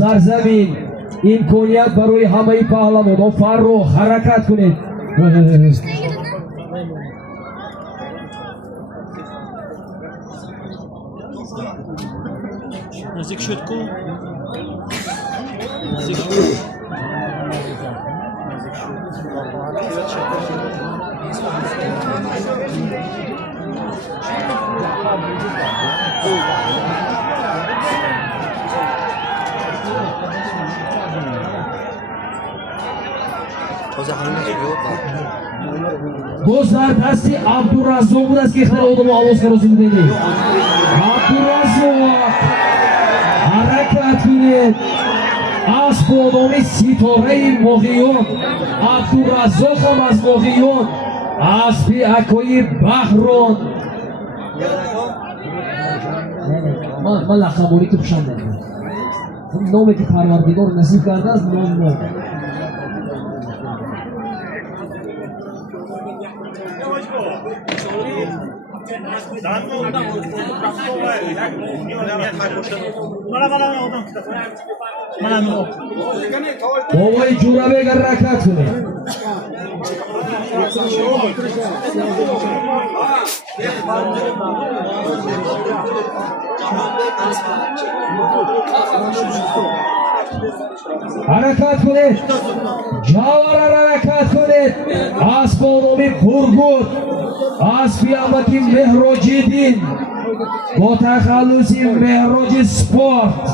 در زمین امکانیت برای همه پهلوان فرخ حرکت کنید. نزدیک شد کو نزدیک شد باز در دستی عبدالرزاق بود است که اختر آدم آواز کرازی بودید. عبدالرزاق حرکت کنید از بادام ستاره مغیان. عبدالرزاق هم از مغیان از پیاکای بحران. من لقبانی که پشند نمید نامی که پروردگار نصیب کرده از نام بابای جورابه اگر رکت کنه حرکت کنید جاور حرکت کنید از بانامی پرگود از پیامتی مهراجی دین با تخلصی مهراج سپورت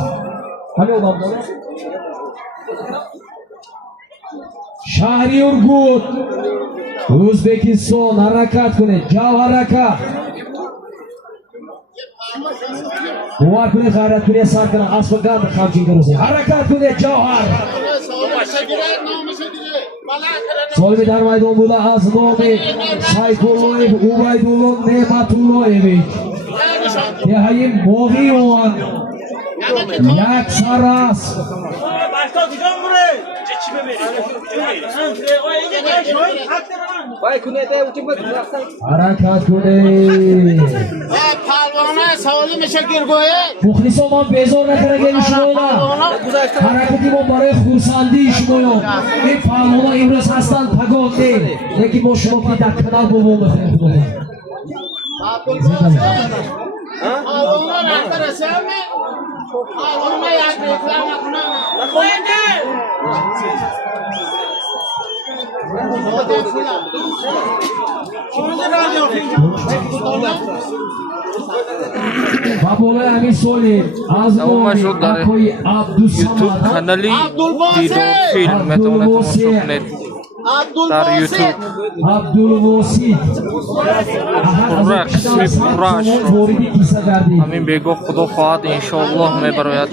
شهری ارگود ازبکستان حرکت کنید جاور حرکت باور کنید غیرت کنید سر کنید اصف گرد خمچین کروزه حرکت کنید جوهر سالمی در میدان بوده از نام سیفالله عبیدالله نعمتاللهویچ دهه مغیان یک سر است حرکت کنید پهلوانه سوالی میشه گرگوه مخلصا ما بیزار نکنه شما حرکتی ما برای خورسندی شما این پهلوانا امروز هستن پگاهده لیکن ما شما که در کنال بابا بخیر خدا پهلوانه نهتر رسیمی پهلوانه یک ریفلم نکنه بابا همین سالی از نوعی اکوی یوتیوب کانالی دیدار فیلم میتونید تماشا کنید در یوتیوب عبدالواسید پرش همین بگو خدا خواهد انشاءالله میبراید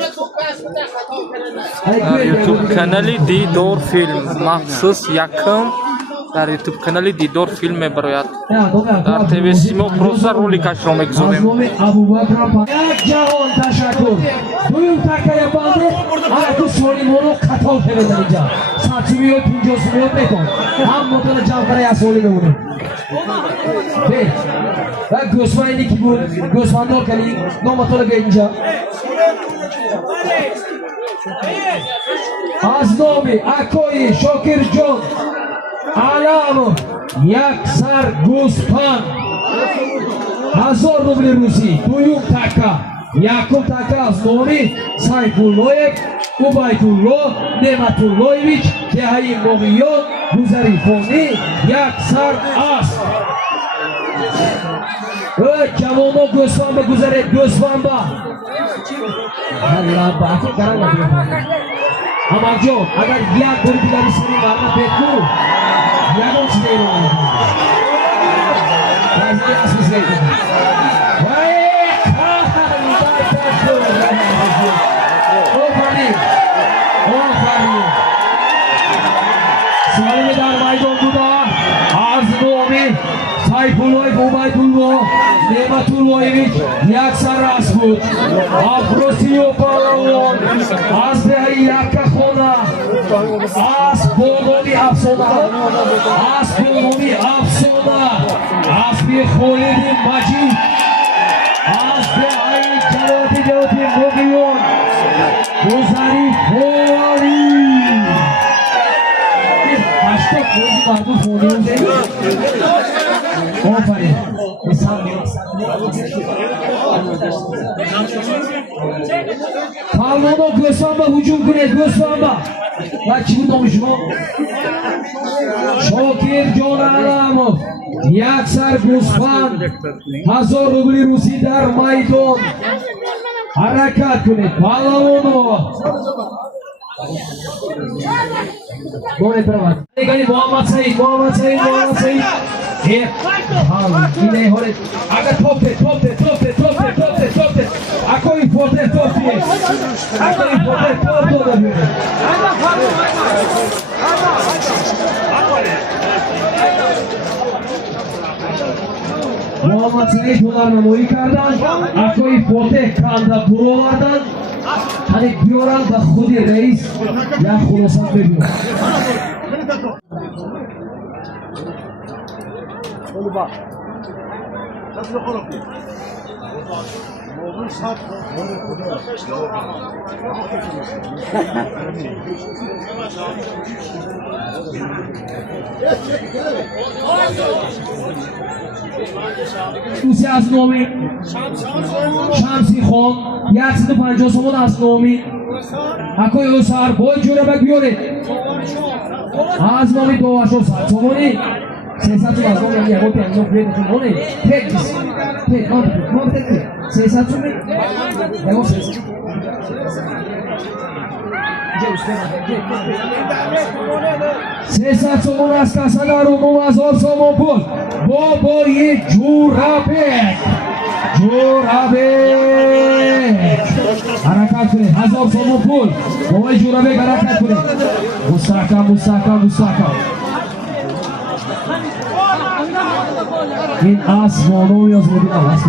در یوتیوب کانالی دیدار فیلم مخصوص یکم در یوتیوب کانالی دیدار فیلم میبراید در تیوی سیما پروسا رولیکش را میگذاریم یک جوان تشکر دویم تکه بنده تو سالی ما رو قطال پیوزن اینجا سرچوبی های 50 سالی میکن هم مطال جمعه یک سالی بمونه و گوسفندی که بود گوسفندار کنی نامطال بیا اینجا از نام اکای شاکر جان علم یک سر گوسفند 1000 روبل روسی دویم تکه یکم تکه از نامی سیفالله عبیدالله نعمتاللهویچ دهه مغیان گذریفانی یک سر است جوانا گوسفند بگذارید گوسفند با امام جان اگر یک باری دیگری سری برنا بکن یکم چیزه ایران آنها رازی اسمی سری کنید سالمی در میدان بوده از نامی سیفالله عبیدالله نعمتاللهویچ یک سر راست بود افروسی و پهلوان از دهه یک خانه از بانامی افسانه از بانامی افسانه از بی خالد مجید از دهه جلاتی مغیان گذری فوری 80 روزی مردم فوری بوده آفرین پالوانو گوسفند هجوم کنید گوسفند و چی بود نام شما؟ شاکر جان علمov یک سر گوسفند 1000 روبل روسی در میدان حرکت کنید پالوانو بونه پرواد نگاهی محمد سعید اینه هوره اگر توپه اکوی فوته توپیه اکوی فوته توپ داده بیاره محمد سعید هنر نمایی کردن اکوی فوته کنده برو آوردن hani بیارن و خودی رئیس یا خلاصان ببینن دوستی از نومی شمسی خان 150 تومان از نومی اکوی سر بای جوره بک بیارید از نومی 280 تومانی 300 تومان از نومی یه بای پنجاه بیارید تومانی تک بیست تک نام تک 300 تومانی یه 300 تومان از کسان رومو از آرسامان پول بابای جورابک حرکت کنید 1000 تومان پول بابای جورابک حرکت کنید مستحکم این اسمانوی از مدینه هست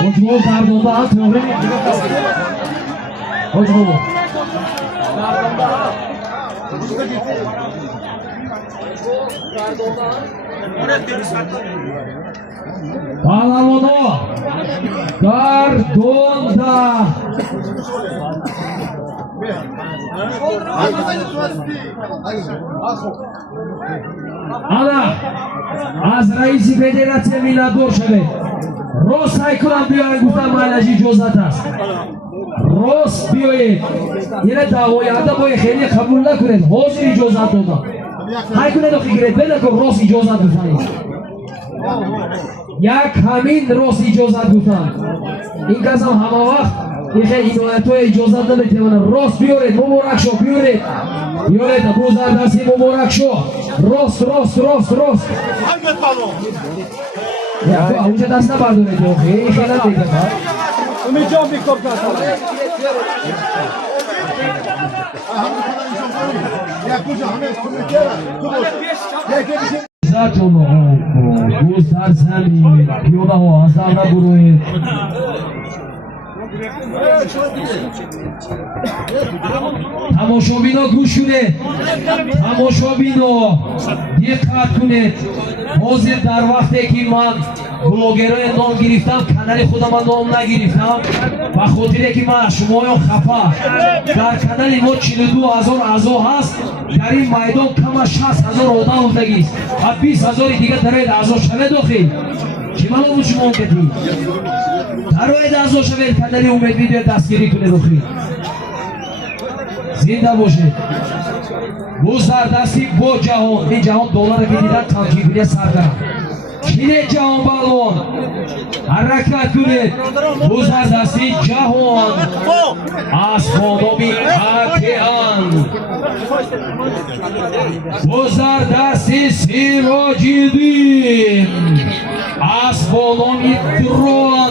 حجمو دردانده هم تیاره حجمو پالوانو گردونده انا از رئیس فدراسیون میلادور شده راست های کنم بیاین گفتم مالجی اجازت است راست بیایید یه دعوای عده باید خیلی قبول نکنید حاضر اجازت دادم های کنید و خیگرید بده که راست اجازت بفنید یک همین راست اجازت گفتم این کس هم همه وقت این خیلی اینایتوی اجازت نمیتونه راست بیارید مبارک شو بیارید بوزر دستی مبارک شو راست یا تو اونجا دست نبردونه تو خیلی خیلی دیگه امید جان بیکاب کرد عزت الله دوست در زمین پیاده ها از در نبروید تماشابینا گوش کنید تماشابینا دقت کنید حاضر در وقتی که من بلوگرای نام گرفتم کانال خودم نام نگرفتم و خاطره که من شما خفا در کانال ما 42,000 اعضا هست در این میدان کم از 60,000 آدم بودگی است و 20,000 دیگه در اعضا شده داخل چی معلوم شما کردید در اعضا شده کانال امید ویدیو دستگیری کنه داخل زنده باشید روز در دستی با جهان این جهان دلار که دیدن تمکیبیلی سرگرم اینه جهان بالون حرکت کنید روز در دستی جهان از خانمی اکیان روز در دستی سیراجیدین از خانمی درون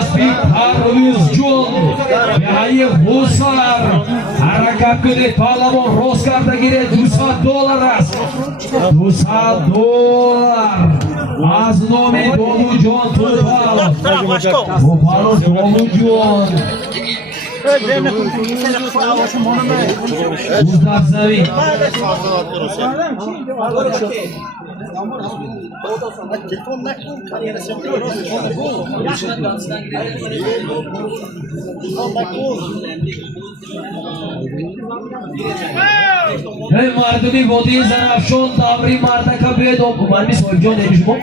از بی پرویز جون یعنی حسر حرکت کنید پالوان روز کرده گیره $200 است $200 از نام دامو جان توپال دامو جان Uzdarsavi. Hey mardumi vodi zarafshon davri mardaka bedo mani soibjon erishmo